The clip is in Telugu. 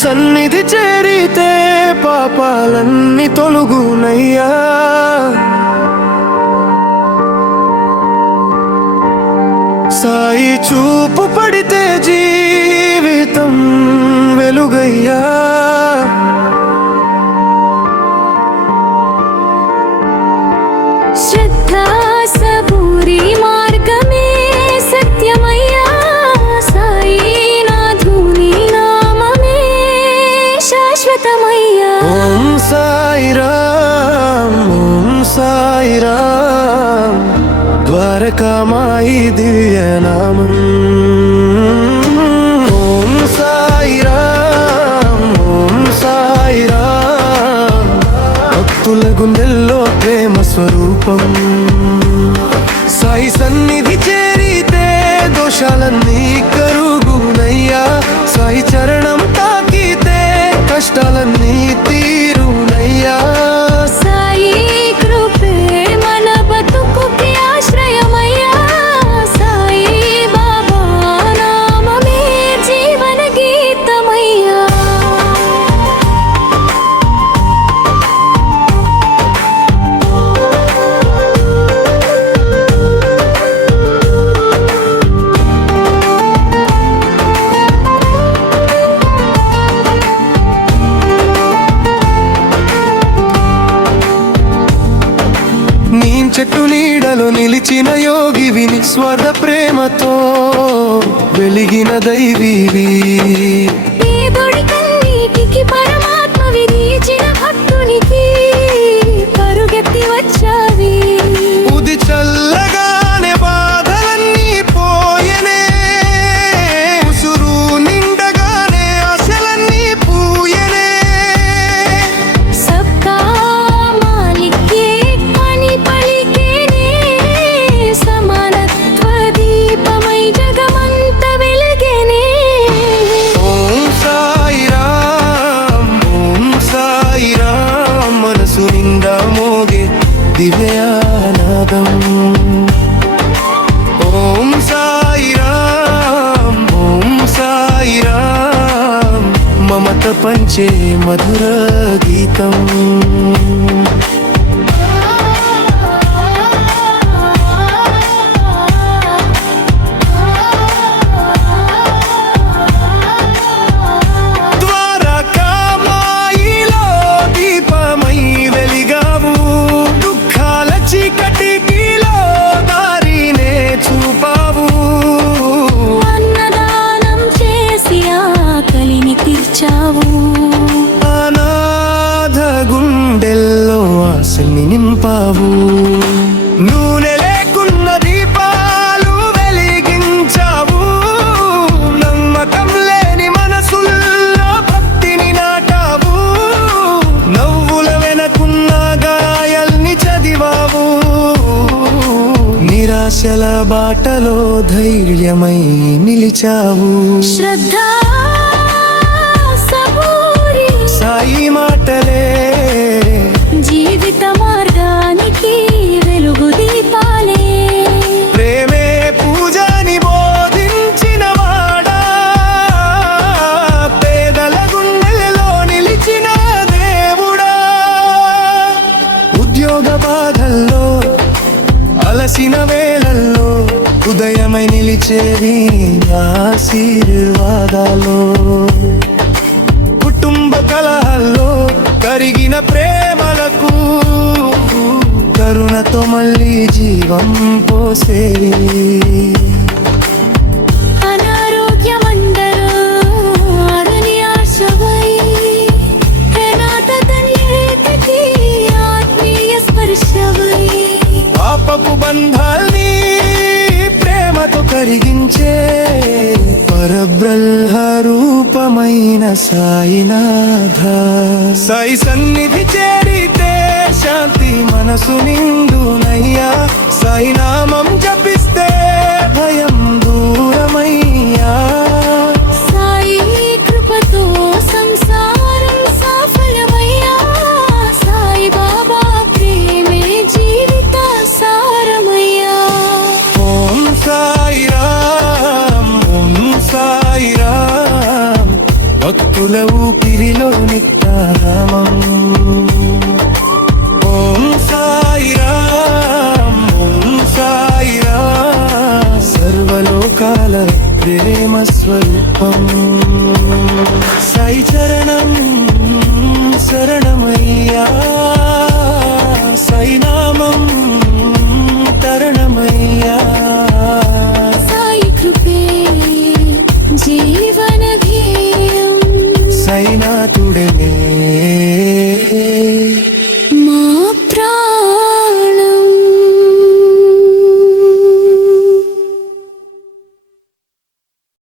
సన్నిధి చేరితే పాపాలన్నీ తొలుగునయ్యా. సాయి చూపు పడితే జీవితం వెలుగయ్యా. శ్రద్ధా సబూరి మార్గమే సత్యమయ్యా. సాయి నాథుని నామమే శాశ్వతమయ్యా. ఓం సాయి రామ్, ఓం సాయి రామ్, ద్వారకామాయి దివ్య నామం. ఓం సాయి రామ్, ఓం సాయి రామ్, భక్తుల గుండెల్లో ప్రేమ స్వరూపం. సాయి సన్నిధి చేరితే దోషాలన్నీ కరుగునయ్యా. సాయి చరణం తాకితే కష్టాలన్నీ తీరునయ్యా. సాయి కృపే మన బతుకుకి ఆశ్రయమయ్యా. సాయి బాబా నామమే జీవన గీతమయ్యా. నీం చెట్టు నీడలో నిలిచిన యోగివి, నిస్వార్థ ప్రేమతో వెలిగిన దైవీవి. పేదోడి కన్నీటికి పరమాత్మ విధించిన భక్తునికి పరుగెత్తి వచ్చావి. ఉది చల్లగానే బాధలన్నీ పోయనే, ఉసురు నిండగానే ఆశలన్నీ పూయనే. సబ్కా మాలికే అని పలికేనే, సమానత్వ దీపమై జగమంత వెలిగేనే. ఓం సాయి రామ్, ఓం సాయి రామ్, మనసు నిండా మోగే దివ్యనాదం. ఓం సాయి రామ్, ఓం సాయి రామ్, మమత పంచే మధుర గీతం. ద్వారకామాయిలో దీపమై వెలిగావు, దుఃఖాల చీకటికిలో దారినే చూపావు. అన్నదానం చేసి ఆకలిని తీర్చావు. అనాథ గుండెల్లో ఆశని నింపావు. నూనె లేకున్న దీపాలు వెలిగించావు. నమ్మకం లేని మనసుల్లో భక్తిని నాటావు. నవ్వుల వెనకున్న గాయాల్ని చదివావు. నిరాశల బాటలో ధైర్యమై నిలిచావు. శ్రద్ధా సబూరి సాయి మాటలే జీవిత మార్గానికి వెలుగు దీపాలే. ప్రేమే పూజని బోధించిన వాడా, పేదల గుండెలలో నిలిచిన దేవుడా. ఉద్యోగ బాధల్లో అలసిన వేళల్లో ఉదయమై నిలిచేవి ఆశీర్వాదాలు. కుటుంబ కలహాల్లో కరిగిన ప్రేమలకు కరుణతో మళ్ళీ జీవం పోసేవి. అనారోగ్యమందరూ అరుని ఆశవై, అనాథ తల్లికి ఆత్మీయ స్పర్శవై. పాపపు బంధాల్ని ప్రేమతో కరిగించే పరబ్రహ్మ రూపమైన సాయినాథ. సాయి సన్నిధి చేరితే శాంతి మనసు నిండునయ్యా. సాయి నామం జపిస్తే భయం దూరమయ్యా. సాయి కృపతో సంసారం సాఫల్యమయ్యా. సాయి బాబా ప్రేమే జీవిత సారమయ్యా. ఓం సాయి రామ్, ఓం సాయి రామ్, భక్తుల నామం. ఓం సాయిరాం ఓం సాయిరాం సర్వలోకాల ప్రేమ స్వరూపం. సాయి చరణం శరణమయ్యా, సాయి నామం తరణమయ్యా. సాయి కృపే జీవన ధ్యేయం, సాయినాథుడే